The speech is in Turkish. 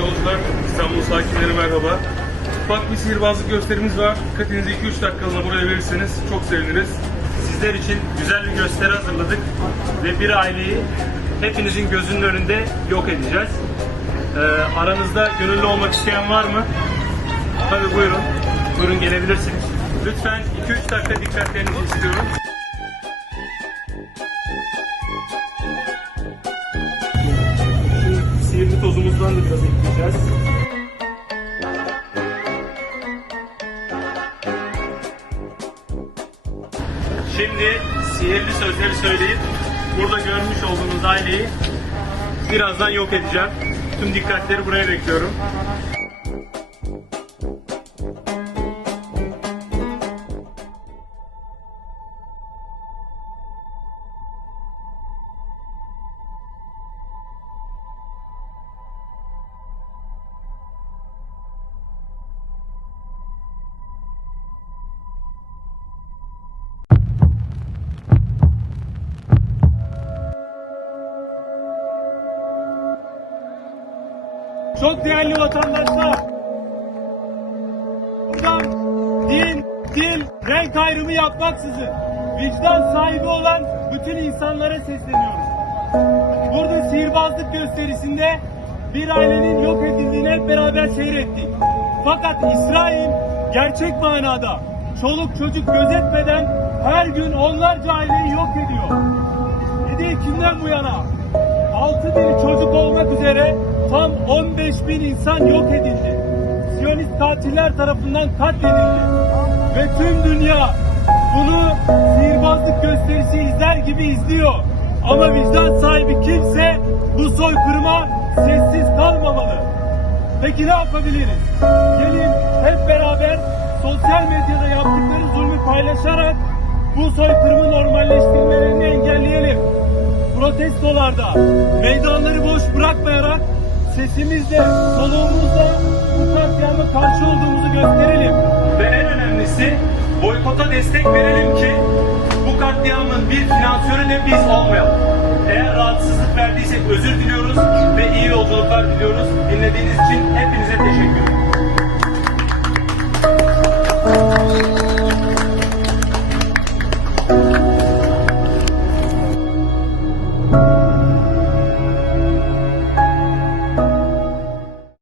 yolcular, İstanbul sakinleri merhaba. Ufak bir sihirbazlık gösterimiz var. Dikkatinizi 2-3 dakikalığına buraya verirseniz çok seviniriz. Sizler için güzel bir gösteri hazırladık ve bir aileyi hepinizin gözünün önünde yok edeceğiz. Ee, aranızda gönüllü olmak isteyen var mı? Tabii buyurun. Buyurun gelebilirsiniz. Lütfen 2-3 dakika dikkatlerinizi istiyorum. Sihirli tozumuzdan da biraz Şimdi sihirli sözleri söyleyip burada görmüş olduğunuz aileyi birazdan yok edeceğim. Tüm dikkatleri buraya bekliyorum. Çok değerli vatandaşlar. Buradan din, dil, renk ayrımı yapmaksızın vicdan sahibi olan bütün insanlara sesleniyoruz. Burada sihirbazlık gösterisinde bir ailenin yok edildiğini hep beraber seyrettik. Fakat İsrail gerçek manada çoluk çocuk gözetmeden her gün onlarca aileyi yok ediyor. 7 Ekim'den bu yana 6 bin çocuk olmak üzere tam 15 bin insan yok edildi. Siyonist katiller tarafından katledildi. Ve tüm dünya bunu sihirbazlık gösterisi izler gibi izliyor. Ama vicdan sahibi kimse bu soykırıma sessiz kalmamalı. Peki ne yapabiliriz? Gelin hep beraber sosyal medyada yaptıkları zulmü paylaşarak bu soykırımı normalleştirmelerini engelleyelim protestolarda meydanları boş bırakmayarak sesimizle, soluğumuzla bu katliama karşı olduğumuzu gösterelim. Ve en önemlisi boykota destek verelim ki bu katliamın bir finansörü de biz olmayalım. Eğer rahatsızlık verdiysek özür diliyoruz ve iyi yolculuklar diliyoruz. Dinlediğiniz için hepinize teşekkür ederim.